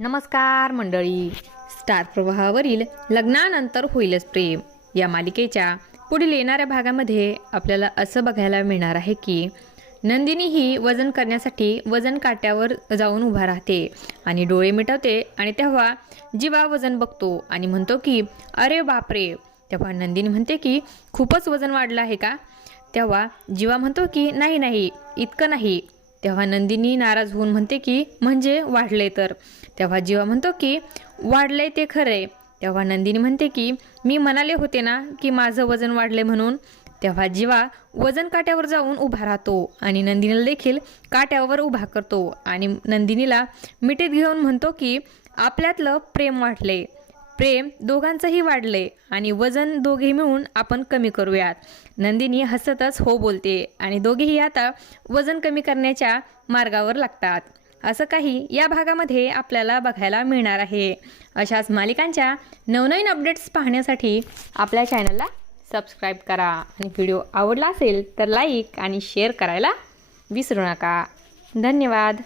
नमस्कार मंडळी. स्टार प्रवाहावरील लग्नानंतर होईलच प्रेम या मालिकेच्या पुढील येणाऱ्या भागामध्ये आपल्याला असं बघायला मिळणार आहे की नंदिनी ही वजन करण्यासाठी वजन काट्यावर जाऊन उभा राहते आणि डोळे मिटवते आणि तेव्हा जीवा वजन बघतो आणि म्हणतो की अरे बापरे. तेव्हा नंदिनी म्हणते की खूपच वजन वाढलं आहे का. तेव्हा जीवा म्हणतो की नाही नाही इतकं नाही. तेव्हा नंदिनी नाराज होऊन म्हणते की म्हणजे वाढले तर. तेव्हा जीवा म्हणतो की वाढले ते खरे. तेव्हा नंदिनी म्हणते की मी म्हणाले होते ना की माझं वजन वाढले म्हणून. तेव्हा जीवा वजन काट्यावर जाऊन उभा राहतो आणि नंदिनीला देखील काट्यावर उभा करतो आणि नंदिनीला मिठीत घेऊन म्हणतो की आपल्यातलं प्रेम वाढले. प्रेम दोघांचंही वाढले आणि वजन दोघे मिळून आपण कमी करूयात. नंदिनी हसतच हो बोलते आणि दोघेही आता वजन कमी करण्याच्या मार्गावर लागतात. असं काही या भागामध्ये आपल्याला बघायला मिळणार आहे. अशाच मालिकांच्या नवनवीन अपडेट्स पाहण्यासाठी आपल्या चॅनलला सबस्क्राईब करा आणि व्हिडिओ आवडला असेल तर लाईक आणि शेअर करायला विसरू नका. धन्यवाद.